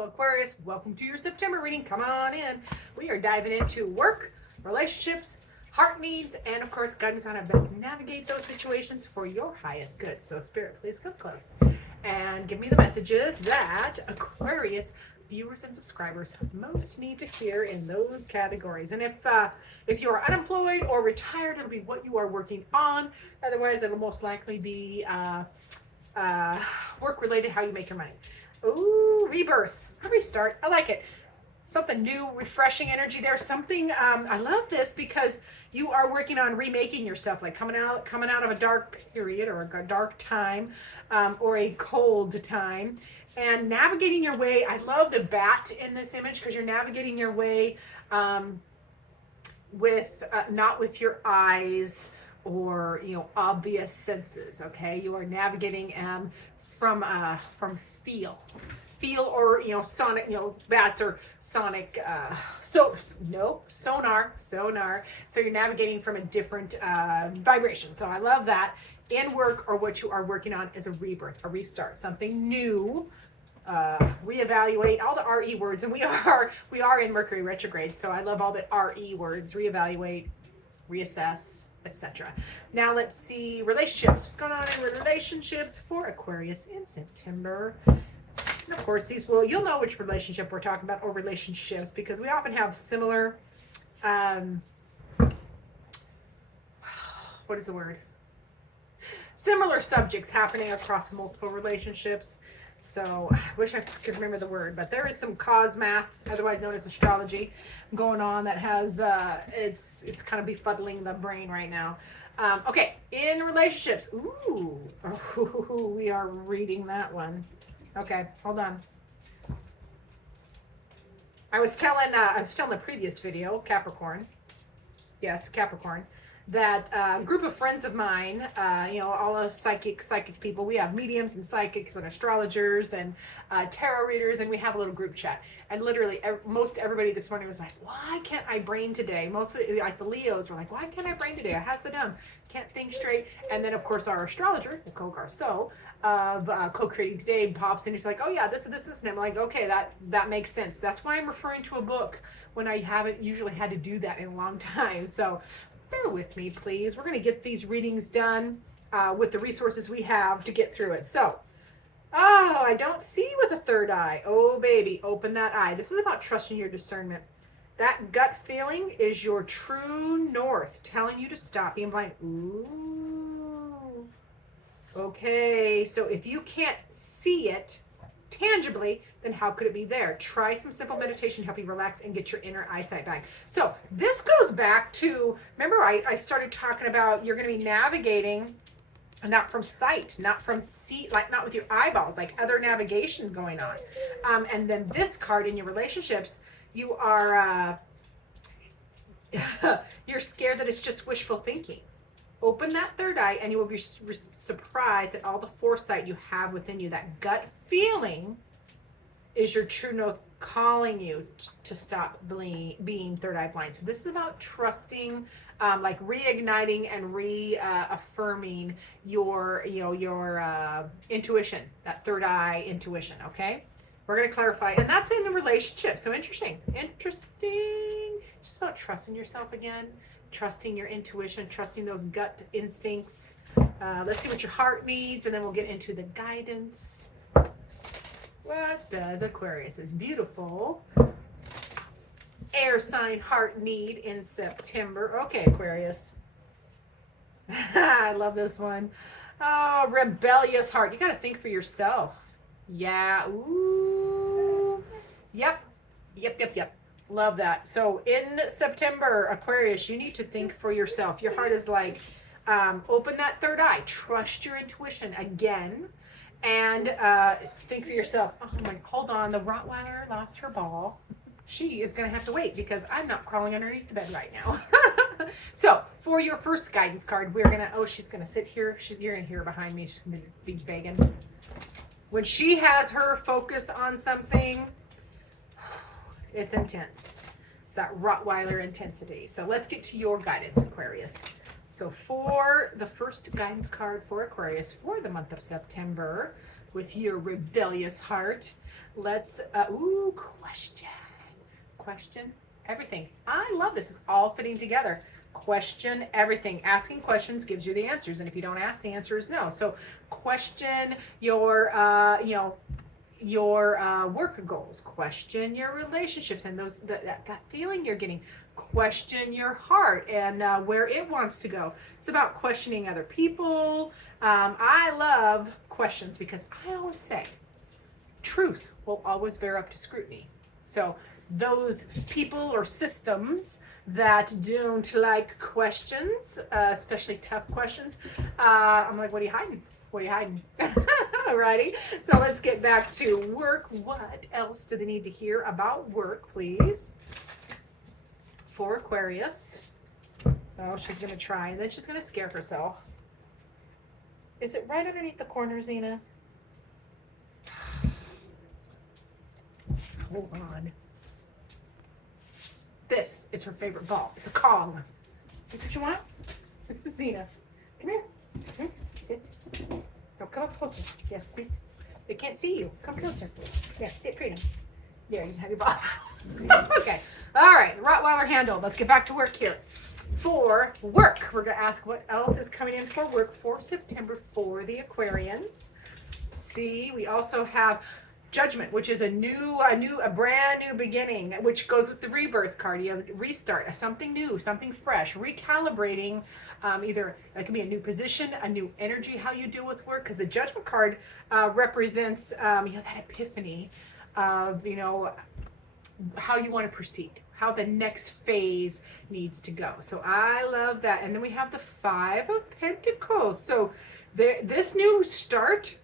Hello, Aquarius. Welcome to your September reading. Come on in. We are diving into work, relationships, heart needs, and of course, guidance on how to best navigate those situations for your highest good. So, Spirit, please come close and give me the messages that Aquarius viewers and subscribers most need to hear in those categories. And if you are unemployed or retired, it'll be what you are working on. Otherwise, it'll most likely be work related, how you make your money. Ooh, rebirth, a restart. I like it. Something new, refreshing energy there. Something I love this because you are working on remaking yourself, like coming out of a dark period or a dark time, or a cold time, and navigating your way. I love the bat in this image because you're navigating your way with not with your eyes or obvious senses. Okay, you are navigating from feel or sonic, bats or sonic sonar. So you're navigating from a different vibration. So I love that. In work or what you are working on is a rebirth, a restart, something new. Reevaluate, all the RE words, and we are in Mercury retrograde, so I love all the RE words: reevaluate, reassess, etc. Now let's see relationships. What's going on in relationships for Aquarius in September? And of course, you'll know which relationship we're talking about, or relationships, because we often have similar, what is the word? Similar subjects happening across multiple relationships. So I wish I could remember the word, but there is some cause math, otherwise known as astrology, going on that has it's kind of befuddling the brain right now. Okay, in relationships. Ooh, we are reading that one. Okay, hold on. I was telling the previous video, Capricorn. Yes, Capricorn. That group of friends of mine, all those psychic people. We have mediums and psychics and astrologers and tarot readers, and we have a little group chat. And literally, most everybody this morning was like, "Why can't I brain today?" Mostly, like the Leos were like, "Why can't I brain today? I has the dumb, can't think straight." And then, of course, our astrologer, Nicole Garceau, of Co-Creating Today, pops in. He's like, "Oh yeah, this and this and this," and I'm like, "Okay, that makes sense." That's why I'm referring to a book when I haven't usually had to do that in a long time. So bear with me, please. We're going to get these readings done with the resources we have to get through it. So, I don't see with a third eye. Oh, baby, open that eye. This is about trusting your discernment. That gut feeling is your true north, telling you to stop being blind. Ooh. Okay, so if you can't see it tangibly, then how could it be there? Try some simple meditation to help you relax and get your inner eyesight back. So this goes back to, remember I started talking about you're going to be navigating not from sight, not from like not with your eyeballs, like other navigation going on. And then this card in your relationships, you are you're scared that it's just wishful thinking. Open that third eye and you will be surprised at all the foresight you have within you. That gut feeling is your true north calling you to stop being third eye blind. So this is about trusting, like reigniting and reaffirming your intuition, that third eye intuition. Okay, we're going to clarify, and that's in a relationship. So interesting. It's just about trusting yourself again, trusting your intuition, trusting those gut instincts. Let's see what your heart needs, and then we'll get into the guidance. What does Aquarius's beautiful air sign heart need in September? Okay, Aquarius. I love this one. Oh, rebellious heart. You got to think for yourself. Yeah. Ooh. Yep. Love that. So in September, Aquarius, you need to think for yourself. Your heart is like, open that third eye. Trust your intuition again. And think for yourself. Oh my, hold on. The Rottweiler lost her ball. She is going to have to wait because I'm not crawling underneath the bed right now. So for your first guidance card, we're going to, she's going to sit here. You're going to hear her behind me. She's going to be begging. When she has her focus on something, it's intense. It's that Rottweiler intensity. So let's get to your guidance, Aquarius. So for the first guidance card for Aquarius for the month of September, with your rebellious heart, Let's, question everything. I love this. It's all fitting together. Question everything. Asking questions gives you the answers. And if you don't ask, the answer is no. So question your, your work goals, question your relationships and those that feeling you're getting, question your heart and where it wants to go. It's about questioning other people. I love questions because I always say truth will always bear up to scrutiny. So those people or systems that don't like questions, especially tough questions, I'm like, what are you hiding? What are you hiding? Alrighty, so let's get back to work. What else do they need to hear about work, please? For Aquarius. Oh, she's going to try, and then she's going to scare herself. Is it right underneath the corner, Zena? Hold on. This is her favorite ball. It's a Kong. Is this what you want? Zena, come here. Come here. Sit. No, come up closer. Yes, sit. They can't see you. Come closer. Yeah, sit pretty. There, you can have your ball. Okay. All right. Rottweiler handled. Let's get back to work here. For work, we're going to ask what else is coming in for work for September for the Aquarians. See, we also have Judgment, which is a brand new beginning, which goes with the rebirth card. You have restart, something new, something fresh, recalibrating. Either it can be a new position, a new energy, how you deal with work, because the Judgment card represents that epiphany of how you want to proceed, how the next phase needs to go. So I love that. And then we have the Five of Pentacles. So this new start,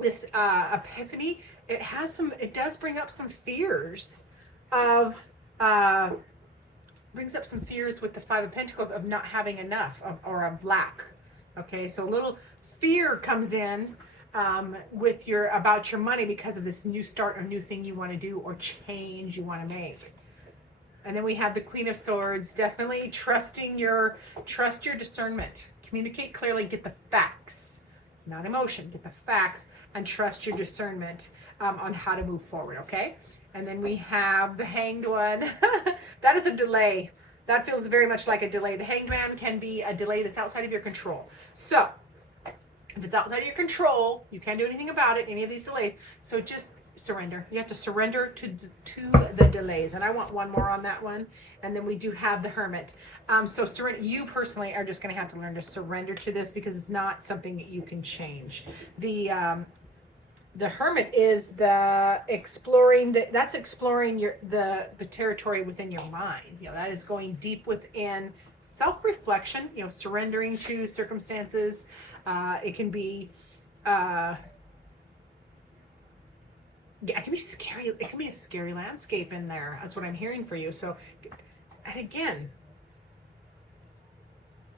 this epiphany, it does bring up some fears of brings up some fears with the Five of Pentacles of not having enough or a lack. Okay, so a little fear comes in with about your money because of this new start or new thing you want to do or change you want to make. And then we have the Queen of Swords. Definitely trust your discernment. Communicate clearly, get the facts, not emotion, get the facts, and trust your discernment on how to move forward, okay? And then we have the Hanged One. That is a delay. That feels very much like a delay. The Hanged Man can be a delay that's outside of your control. So if it's outside of your control, you can't do anything about it, any of these delays. So just surrender. You have to surrender to the delays. And I want one more on that one. And then we do have the Hermit. So surrender. You personally are just going to have to learn to surrender to this because it's not something that you can change. The Hermit is exploring the territory within your mind. That is going deep within self-reflection, surrendering to circumstances. It can be it can be scary. It can be a scary landscape in there. That's what I'm hearing for you. So, and again,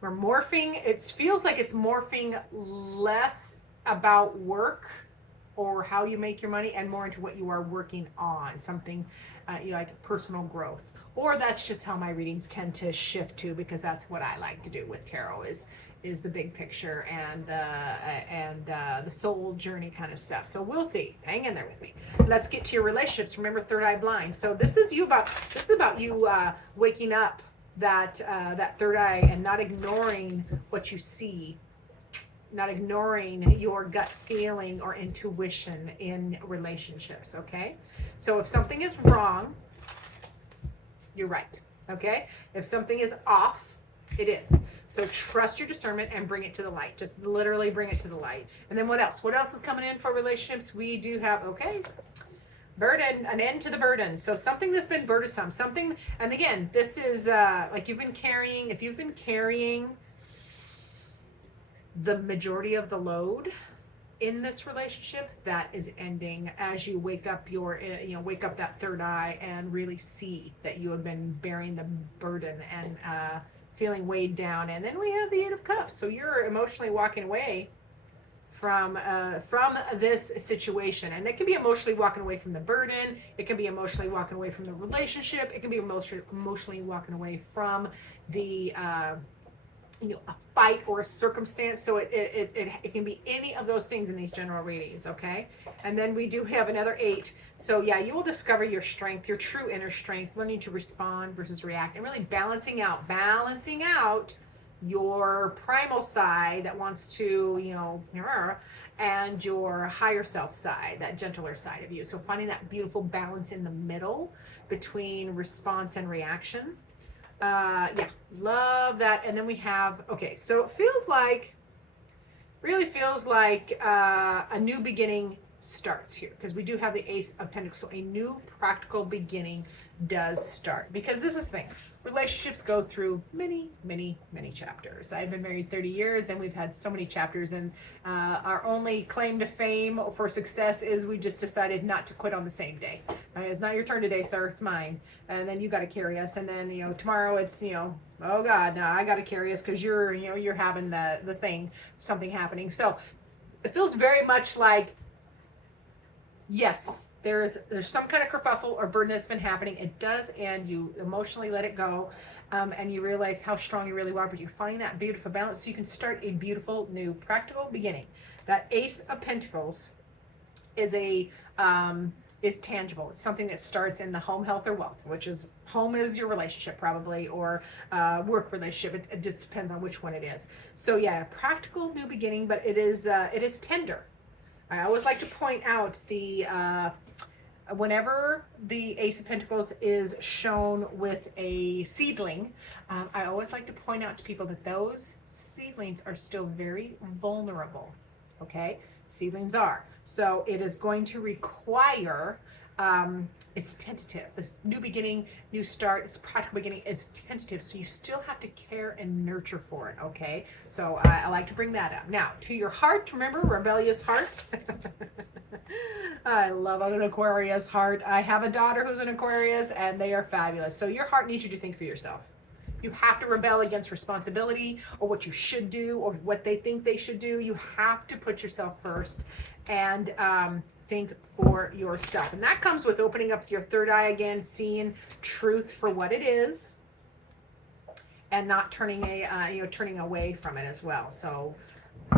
we're morphing. It feels like it's morphing less about work or how you make your money and more into what you are working on, something like personal growth. Or that's just how my readings tend to shift to, because that's what I like to do with tarot is the big picture and the soul journey kind of stuff. So we'll see. Hang in there with me. Let's get to your relationships. Remember, third eye blind. So this is about you waking up that third eye and not ignoring what you see, not ignoring your gut feeling or intuition in relationships, okay? So if something is wrong, you're right, okay? If something is off, it is. So trust your discernment and bring it to the light. Just literally bring it to the light. And then what else? What else is coming in for relationships? We do have, burden, an end to the burden. So something that's been burdensome, something, and again, this is like if you've been carrying the majority of the load in this relationship, that is ending as you wake up wake up that third eye and really see that you have been bearing the burden and feeling weighed down. And then we have the Eight of Cups. So you're emotionally walking away from this situation, and it can be emotionally walking away from the burden. It can be emotionally walking away from the relationship. It can be emotionally walking away from the a fight or a circumstance. So it can be any of those things in these general readings, okay? And then we do have another 8. So yeah, you will discover your strength, your true inner strength, learning to respond versus react, and really balancing out your primal side that wants to, and your higher self side, that gentler side of you. So finding that beautiful balance in the middle between response and reaction. Yeah, love that. And then we have, okay, so it really feels like a new beginning starts here, because we do have the Ace of Pentacles. So a new practical beginning does start, because this is the thing. Relationships go through many, many, many chapters. I've been married 30 years and we've had so many chapters, and our only claim to fame for success is we just decided not to quit on the same day. It's not your turn today, sir, it's mine. And then you got to carry us. And then, tomorrow it's, oh God, no, I got to carry us because you're having the thing, something happening. So it feels very much like, yes, there's some kind of kerfuffle or burden that's been happening. It does end. You emotionally let it go, and you realize how strong you really are. But you find that beautiful balance, so you can start a beautiful new practical beginning. That Ace of Pentacles is tangible. It's something that starts in the home, health, or wealth, which is home is your relationship probably, or work relationship. It just depends on which one it is. So yeah, a practical new beginning, but it is tender. I always like to point out whenever the Ace of Pentacles is shown with a seedling, I always like to point out to people that those seedlings are still very vulnerable, okay? Seedlings are. So it is going to require, it's tentative. This new beginning, new start, this practical beginning is tentative. So you still have to care and nurture for it, okay? So I like to bring that up. Now, to your heart, remember, rebellious heart. I love an Aquarius heart. I have a daughter who's an Aquarius, and they are fabulous. So your heart needs you to think for yourself. You have to rebel against responsibility or what you should do or what they think they should do. You have to put yourself first and think for yourself. And that comes with opening up your third eye again, seeing truth for what it is, and not turning away from it as well. So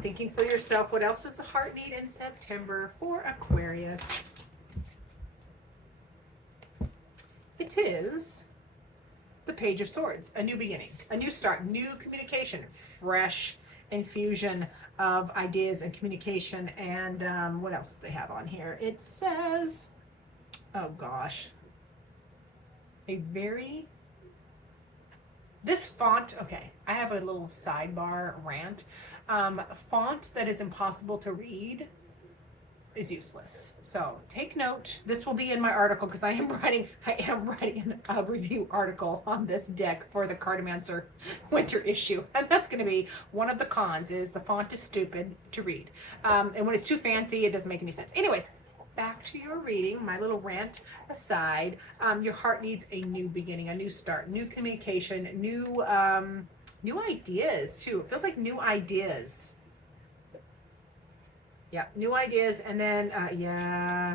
thinking for yourself. What else does the heart need in September for Aquarius? It is the Page of Swords, a new beginning, a new start, new communication, fresh infusion of ideas and communication. And what else do they have on here? It says, oh gosh, this font, okay, I have a little sidebar rant. Font that is impossible to read is useless. So take note. This will be in my article because I am writing a review article on this deck for the Cartomancer winter issue. And that's going to be one of the cons, is the font is stupid to read. And when it's too fancy, it doesn't make any sense. Anyways, back to your reading, my little rant aside. Your heart needs a new beginning, a new start, new communication, new ideas too. It feels like new ideas. Yeah, new ideas, and then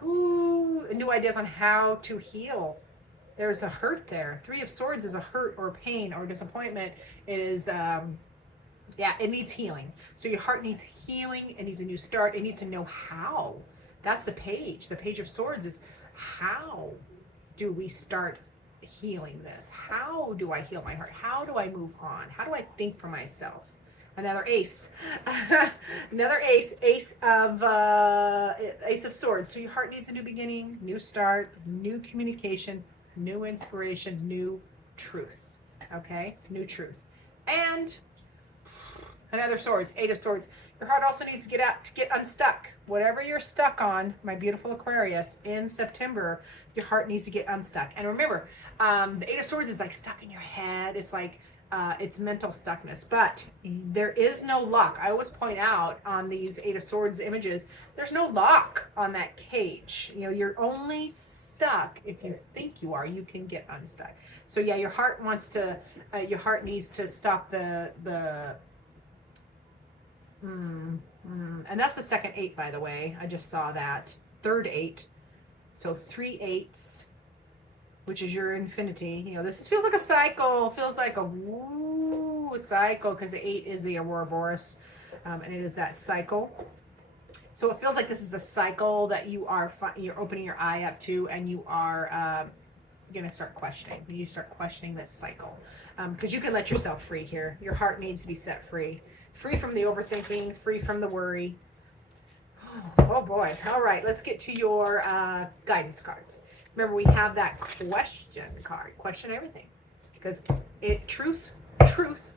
new ideas on how to heal. There's a hurt there. 3 of Swords is a hurt or pain or disappointment. It is, it needs healing. So your heart needs healing. It needs a new start. It needs to know how. That's the page. The Page of Swords is, how do we start healing this? How do I heal my heart? How do I move on? How do I think for myself? Another ace. Another ace. Ace of Swords. So your heart needs a new beginning, new start, new communication, new inspiration, new truth. Okay? New truth. And another Swords. 8 of Swords. Your heart also needs to get unstuck. Whatever you're stuck on, my beautiful Aquarius, in September, your heart needs to get unstuck. And remember, the 8 of Swords is like stuck in your head. It's like, it's mental stuckness, but there is no lock. I always point out on these 8 of Swords images, there's no lock on that cage. You're only stuck if you think you are. You can get unstuck. So yeah, your heart needs to stop and that's the second 8, by the way. I just saw that. Third 8. So 3 8s. which is your infinity. You know, this feels like a cycle, feels like a cycle, because the 8 is the Ouroboros, and it is that cycle. So it feels like this is a cycle that you're opening your eye up to, and you are going to start questioning. You start questioning this cycle, because you can let yourself free here. Your heart needs to be set free from the overthinking, free from the worry. Oh boy. All right, let's get to your guidance cards. Remember, we have that question card. Question everything, because truth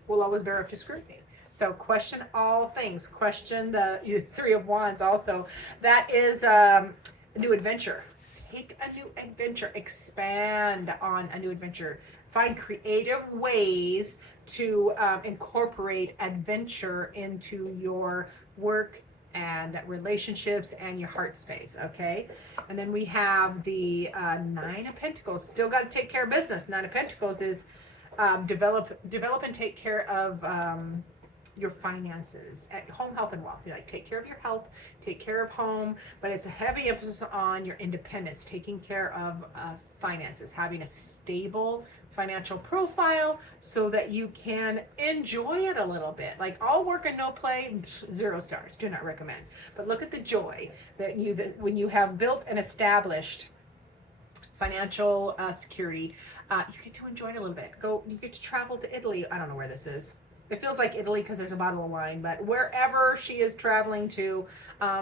will always bear up to scrutiny. So question all things. Question the 3 of Wands also. That is a new adventure. Take a new adventure. Expand on a new adventure. Find creative ways to incorporate adventure into your work and relationships and your heart space, okay? And then we have the 9 of Pentacles. Still got to take care of business. 9 of Pentacles is develop and take care of your finances, at home, health, and wealth. You like take care of your health, take care of home, but it's a heavy emphasis on your independence, taking care of finances, having a stable financial profile so that you can enjoy it a little bit. Like all work and no play, 0 stars. Do not recommend. But look at the joy that when you have built and established financial security, you get to enjoy it a little bit. You get to travel to Italy. I don't know where this is. It feels like Italy because there's a bottle of wine, but wherever she is traveling to,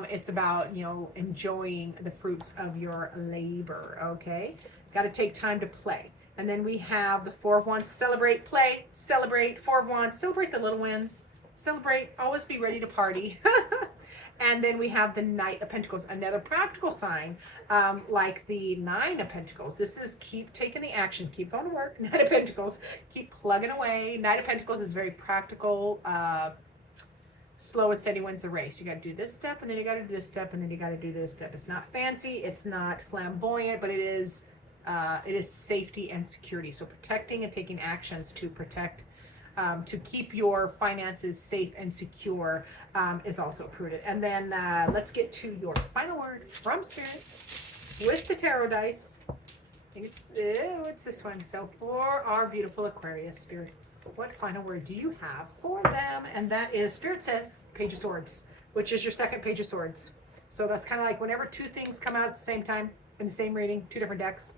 it's about, enjoying the fruits of your labor, okay? Got to take time to play. And then we have the 4 of Wands. Celebrate, play, celebrate. 4 of Wands. Celebrate the little wins. Celebrate. Always be ready to party. And then we have the Knight of Pentacles, another practical sign, like the 9 of Pentacles. This is keep taking the action, keep going to work. 9 of Pentacles, keep plugging away. 9 of Pentacles is very practical. Slow and steady wins the race. You got to do this step, and then you got to do this step, and then you got to do this step. It's not fancy, it's not flamboyant, but it is safety and security. So protecting and taking actions to protect, to keep your finances safe and secure is also prudent. And then let's get to your final word from Spirit with the tarot dice. I think it's this one. So for our beautiful Aquarius, Spirit, what final word do you have for them? And that is, Spirit says, Page of Swords, which is your second Page of Swords. So that's kind of like whenever 2 things come out at the same time in the same reading, 2 different decks.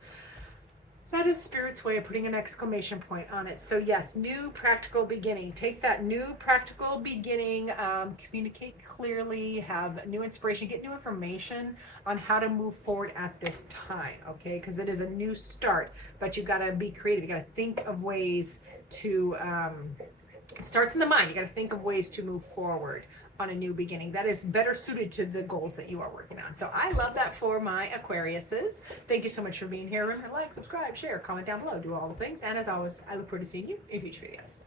That is Spirit's way of putting an exclamation point on it. So yes, new practical beginning. Take that new practical beginning, communicate clearly, have new inspiration, get new information on how to move forward at this time, okay? Because it is a new start, but you've got to be creative. You got to think of ways to, it starts in the mind. You got to think of ways to move forward on a new beginning that is better suited to the goals that you are working on. So I love that for my Aquariuses. Thank you so much for being here. Remember to like, subscribe, share, comment down below, do all the things. And as always, I look forward to seeing you in future videos.